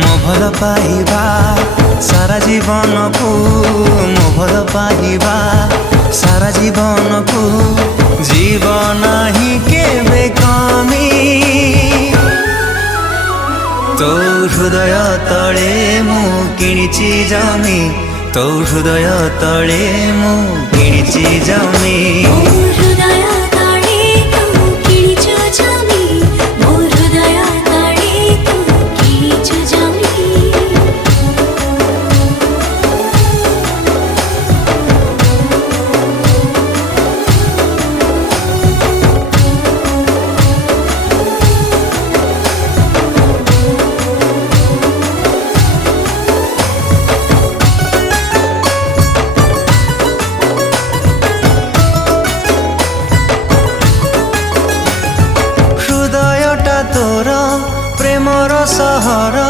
ମୋ ଭଲ ପାଇବା ସାରା ଜୀବନକୁ ମୋ ଭଲ ପାଇବା ସାରା ଜୀବନକୁ ଜୀବନ ହିଁ କେବେ କମି ତୋ ହୃଦୟ ତଳେ ମୁଁ କିଣିଛି ଜମି ତୋ ହୃଦୟ ତଳେ ମୁଁ କିଣିଛି ଜମି ହୃଦୟ